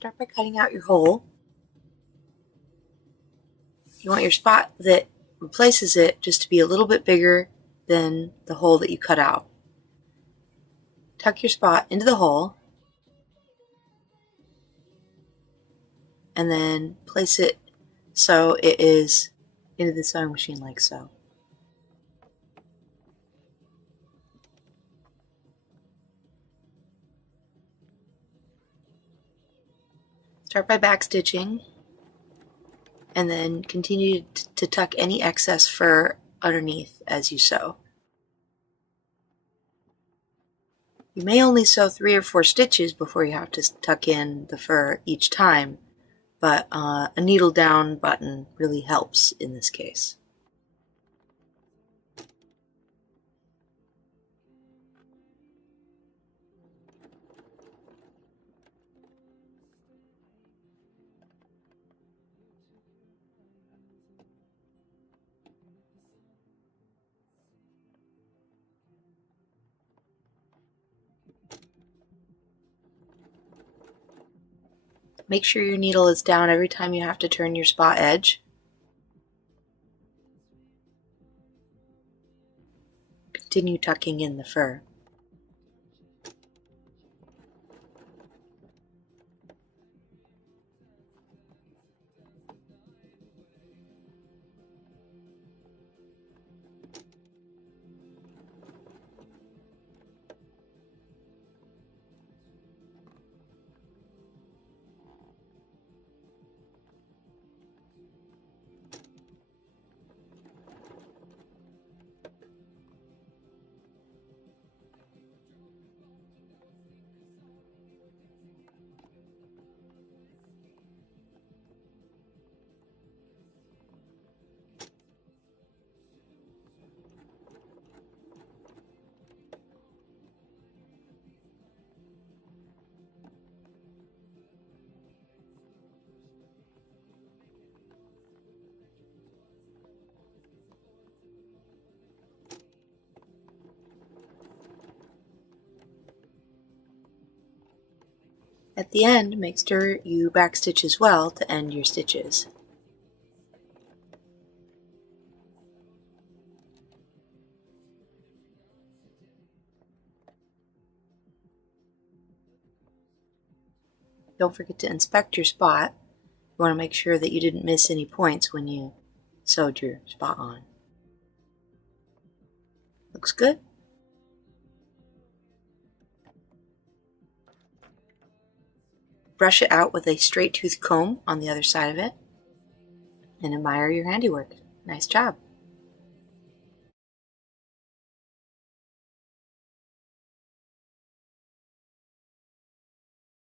Start by cutting out your hole. You want your spot that replaces it just to be a little bit bigger than the hole that you cut out. Tuck your spot into the hole and then place it so it is into the sewing machine like so. Start by backstitching and then continue to tuck any excess fur underneath as you sew. You may only sew 3 or 4 stitches before you have to tuck in the fur each time, but a needle down button really helps in this case. Make sure your needle is down every time you have to turn your spot edge. Continue tucking in the fur. At the end, make sure you backstitch as well to end your stitches. Don't forget to inspect your spot. You want to make sure that you didn't miss any points when you sewed your spot on. Looks good. Brush it out with a straight tooth comb on the other side of it and admire your handiwork. Nice job.